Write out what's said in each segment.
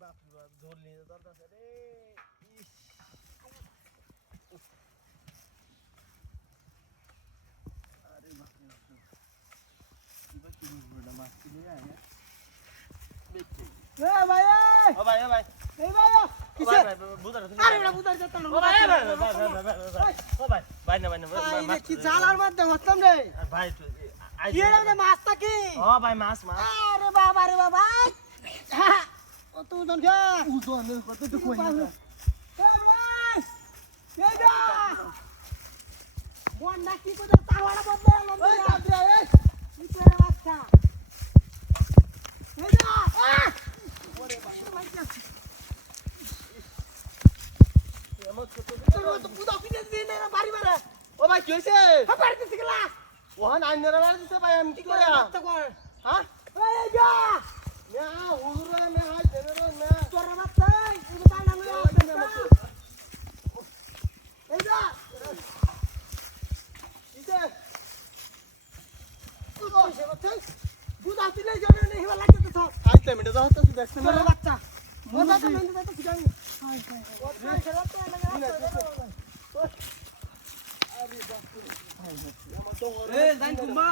বাপ রে বাপ ঝোল নিয়ে দরকার রে ইস আরে বাপ রে বাপ এবার কি বলবো মাছ কিনে আয় এ ভাই ও ভাই এই ভাই কিসে ভাই বুদার আরে বড় বুদার যেত না ও ভাই ও ভাই ভাই না মাছ কি জালার মধ্যে হতম রে ভাই কি রে মাছটা কি ও ভাই মাছ আরে বাবা রে বাবা ও তুই দন যা উদন কত তো কই না এ ভাই এই যা বন্ডা কি কইতা তাওয়াড়া বদলে লম্বা এই বাপ রে এই তোর বাচ্চা এই যা ওরে বাবা এমন ছোট তো পুদা পিনে দিন না বাড়ি মারে ও ভাই কি হইছে হ্যাঁ বাড়িতে শিখলা ওহান আইনারা বাড়িতে ভাই আমি কি করে হ্যাঁ এই যা মে হুরুরা মে হাই দেনরে মে তোর বাচ্চা এই বাড়া লই এই যা ইতে তুই কইছে বাচ্চা পুদা পিনে জনে নেই হওয়া লাগতে তো আইতে মিটে দাও তো দেখছ না বাচ্চা ওটা তো মেনে দাও তো শিখাই এই জান কুম্বা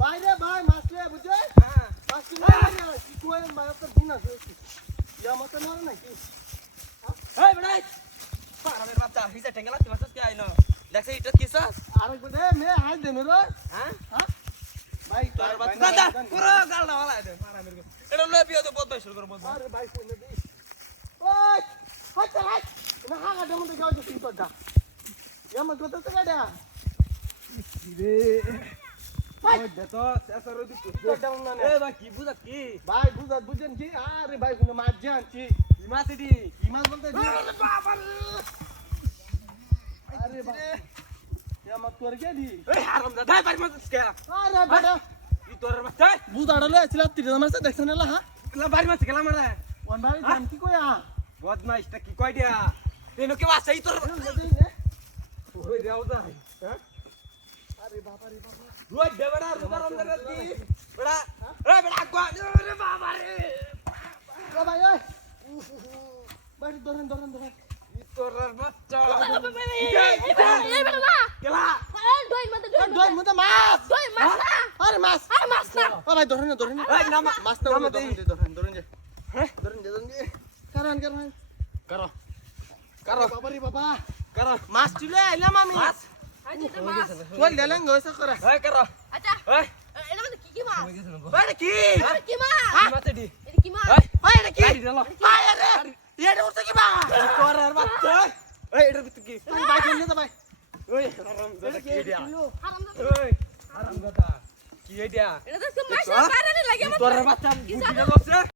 ভাই রে ভাই মাছলে বুঝে হ্যাঁ মাছ কি কই মাছ তো দিন আছে ইয়া মত না নাকি এই বড়াই পারামের বাচ্চা হিসা টেঙ্গলা তুই মাছ কি আইনো দেখছ এটা কিসাস আরে বড়ে মে হাই দে মেরো হ্যাঁ হ্যাঁ ভাই তোর বাচ্চা দাদা পুরো গালটা वाला দে পারামের এটা লই পিও তো বদমাই শুরু কর বদমাই আরে ভাই কই দে ওই হাই চল হাই না হাগা দম দে যাও তুই তো দা ইয়া মত কত তো গাডা রে ওই দে তো সেসর দি তো ডাউন না এ ভাই কি বুঝা কি ভাই বুঝেন কি আরে ভাই কোন মাছ জানছি কি মাছ এডি কি মাছ বলতে দি বাবা আরে বাবা ইয়া মত করে কে দি এই হারাম দা ভাই মাছ কে আরে বেটা ই তোর মাছ বুঝাড়া লই আছিলা তির মাছ দেখছ না হ্যাঁ লা বাড়ি মাছ গেলা মারা ওন বাড়ি জান কি কইয়া বদমাইশটা কি কই দিয়া তেনো কে বাস এই তোর ওই দেও দা হ্যাঁ আরে বাবা রে বাবা রোজ দেবড়া রোদার অন্দর দি বড়া এ বড়া গো রে বাবা রে ও ভাই ওই বাড়ি ধরেন ই তোর বাচ্চা এই বড়া না কেলা দই মত মাছ আরে মাছ না ও ভাই ধরেন এই না মাছ না ধরেন যে হ্যাঁ ধরেন যে কারো বাবা রে বাবা কারো মাছ তুলে আইলাম আমি মাছ আইতে মাছ কই লেলেন গয়সা করে এই কারো আচ্ছা এই এটা মানে কি মাছ ওই কি মাছ এডি এটা কি মাছ ওই এটা কি দিলো আরে এটা উঠতে কি মাছ তোর বাচ্চা এই এটা ভিতর কি ভাই ফেলে দে ভাই ওই হারামজাদা কি দিয়া ওই হারামজাদা কি দিয়া এটা তো মাছ মারানি লাগে তোর বাচ্চা বুঝি না